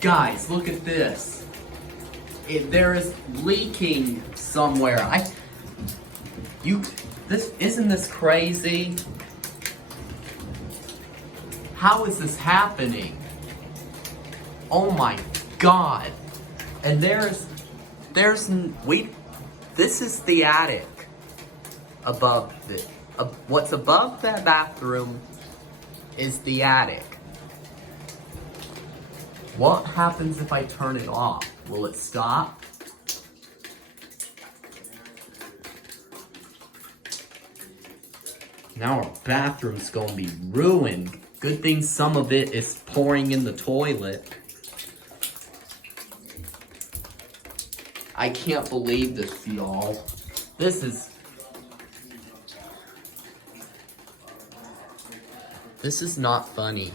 Guys, look at this. There is leaking somewhere. Isn't this crazy? How is this happening? Oh my God. And this is the attic above what's above that bathroom is the attic. What happens if I turn it off? Will it stop? Now our bathroom's gonna be ruined. Good thing some of it is pouring in the toilet. I can't believe this, y'all. This is not funny.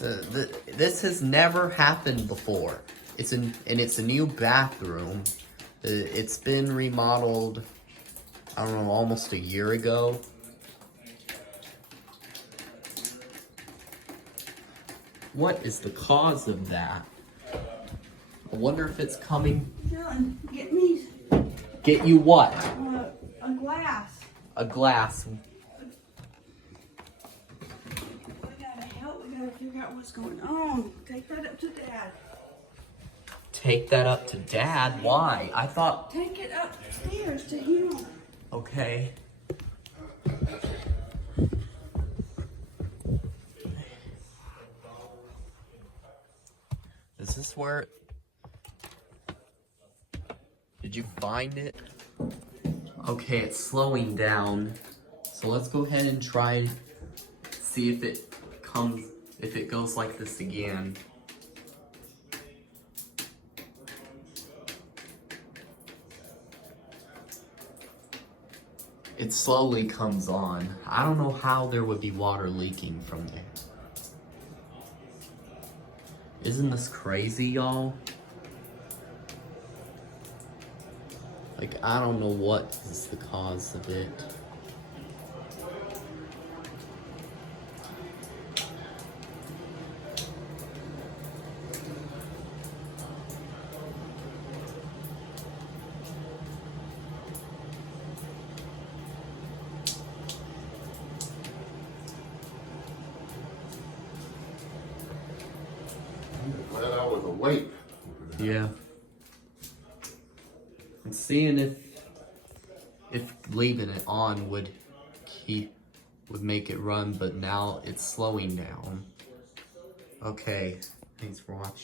This has never happened before. It's a new bathroom. It's been remodeled, I don't know, almost a year ago. What is the cause of that? I wonder if it's coming. Dylan, get me. Get you what? A glass. A glass. We gotta help. We gotta figure out what's going on. Take that up to Dad. Take that up to Dad? Why? I thought... Take it upstairs to him. Okay. Is this where... Did you find it? Okay, it's slowing down. So let's go ahead and try, see if it goes like this again. It slowly comes on. I don't know how there would be water leaking from there. Isn't this crazy, y'all? Like, I don't know what is the cause of it. I'm glad I was awake. Yeah. I'm seeing if leaving it on would make it run, but now it's slowing down. Okay, thanks for watching.